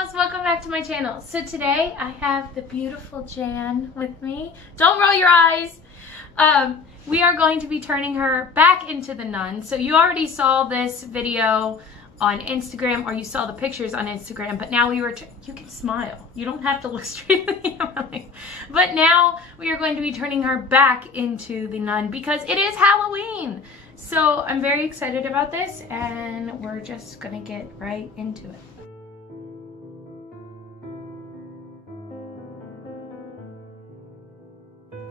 dolls, welcome back to my channel. So today I have the beautiful Jan with me. Don't roll your eyes. We are going to be turning her back into the nun. So you already saw this video on Instagram, or you saw the pictures on Instagram, but now you can smile. You don't have to look straight at the camera. But now we are going to be turning her back into the nun because it is Halloween. So I'm very excited about this, and we're just gonna get right into it.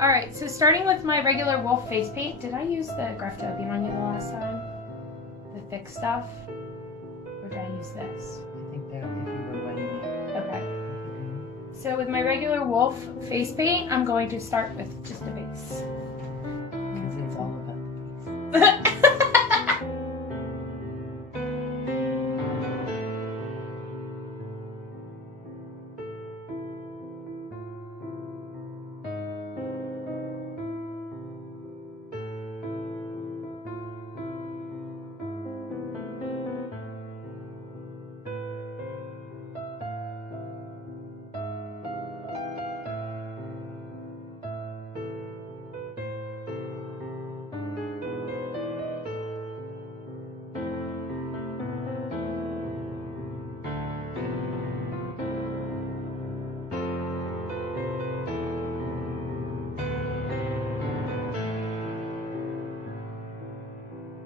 Alright, so starting with my regular wolf face paint, did I use the Graftobian on you the last time? The thick stuff? Or did I use this? I think that if you were wetting it. Okay. So with my regular wolf face paint, I'm going to start with just a base. Because it's all about the base.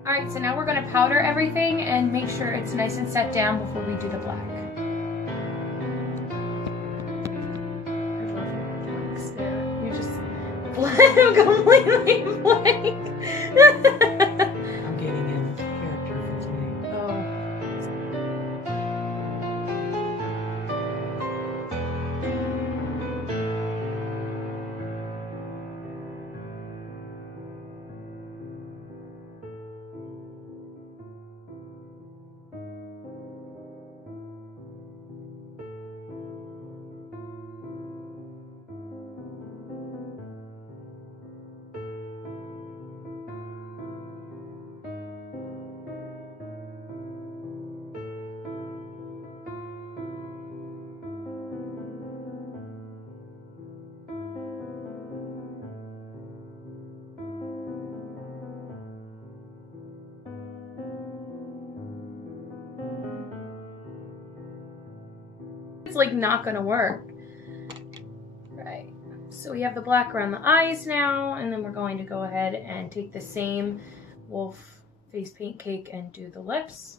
Alright, so now we're going to powder everything and make sure it's nice and set down before we do the black. You're just completely blank. I'm getting in character for today. Oh. It's like not gonna work. Right, so we have the black around the eyes now, and then we're going to go ahead and take the same wolf face paint cake and do the lips.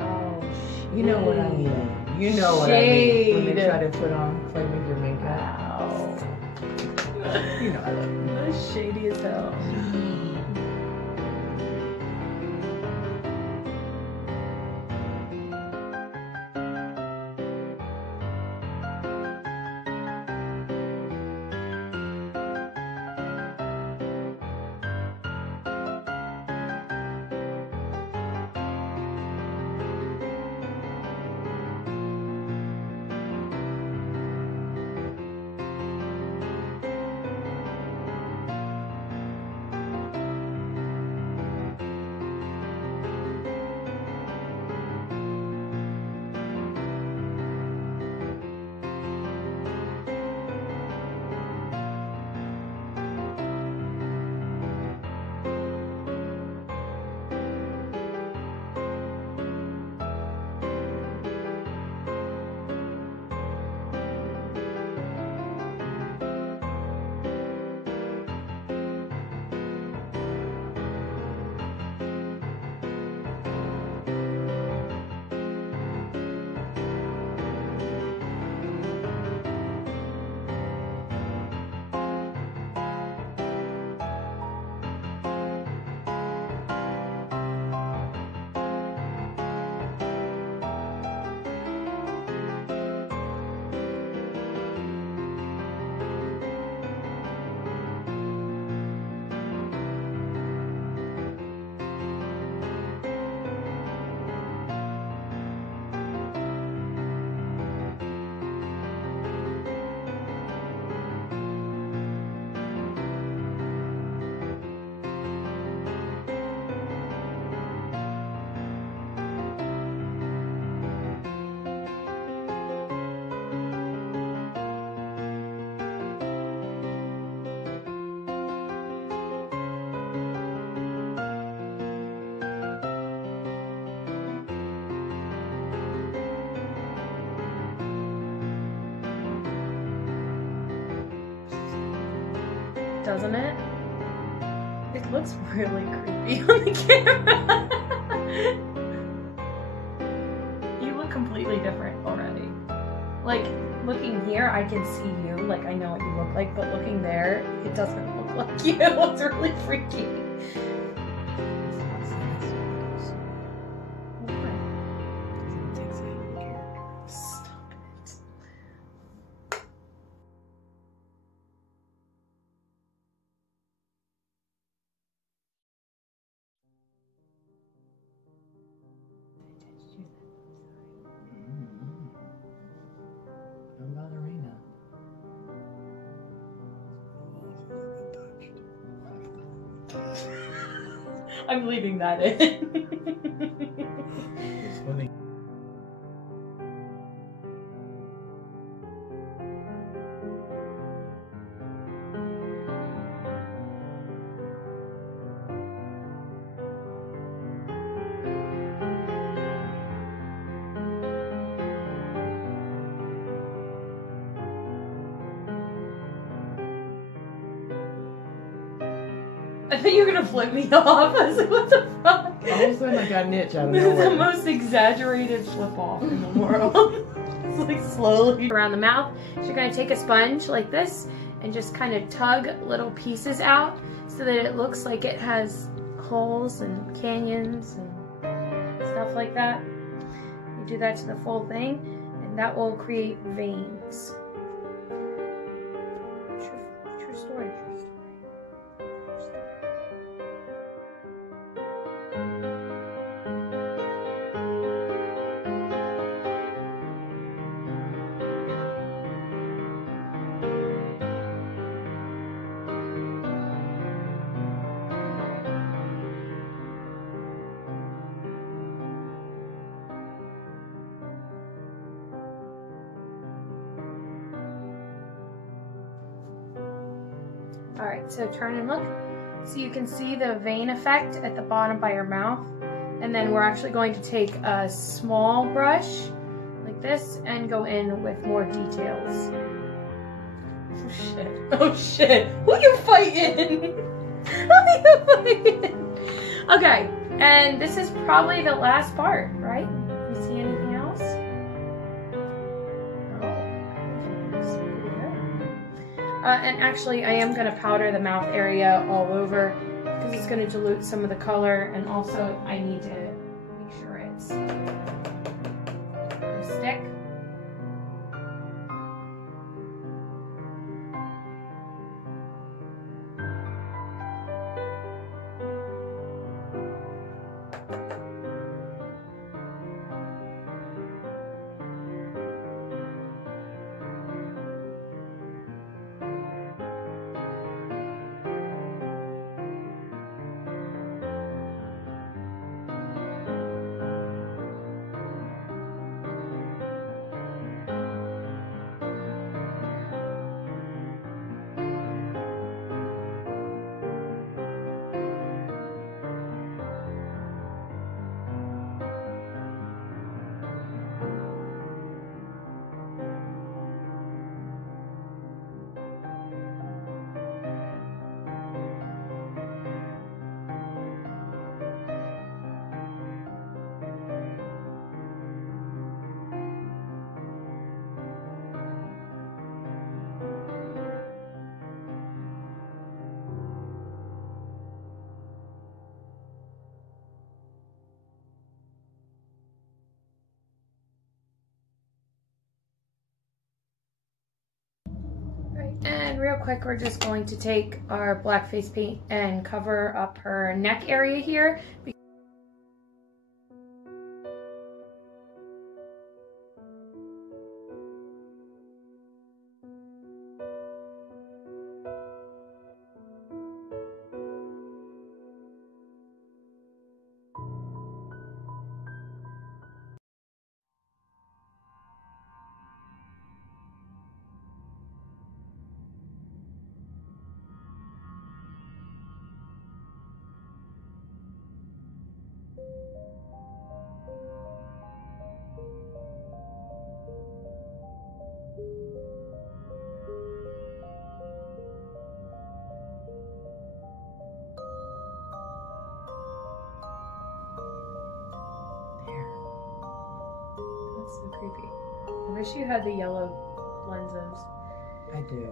Wow. You know what I mean. You know what I mean. When they try to put on play with your makeup. Wow. You know I love you. That's shady as hell. doesn't it? It looks really creepy on the camera. You look completely different already. Like, looking here, I can see you. Like, I know what you look like, but looking there, it doesn't look like you. It's really freaky. Stop it. No ballerina. I'm leaving that in. It's funny. I thought you were gonna flip me off. I was like, what the fuck? All of a sudden I got an itch out of This is nowhere. the most exaggerated flip off in the world. It's like slowly around the mouth. So you're gonna take a sponge like this and just kind of tug little pieces out so that it looks like it has holes and canyons and stuff like that. You do that to the full thing and that will create veins. True story. Alright, so turn and look. So you can see the vein effect at the bottom by your mouth. And then we're actually going to take a small brush like this and go in with more details. Oh shit. Oh shit. Who you fighting? Who you fighting? Okay, and this is probably the last part, right? You see anything else? And actually, I am going to powder the mouth area all over because it's going to dilute some of the color, and also I need to make sure it's going to stick. And real quick, we're just going to take our black face paint and cover up her neck area here. creepy. I wish you had the yellow lenses. I do.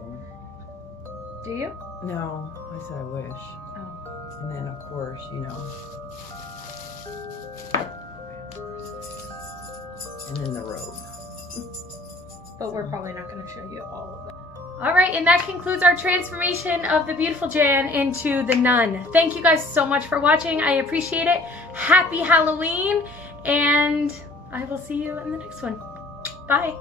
Do you? No, I said I wish. Oh. And then, of course, you know. And then the robe. But we're probably not going to show you all of that. All right, and that concludes our transformation of the beautiful Jan into the nun. Thank you guys so much for watching. I appreciate it. Happy Halloween, and I will see you in the next one. Bye.